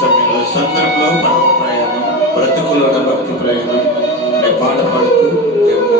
సమయంలో సందర్భంలో పరమ ప్రయాణం బ్రతుకులోన భక్తి ప్రయాణం పాట పాడుతూ దేవుడు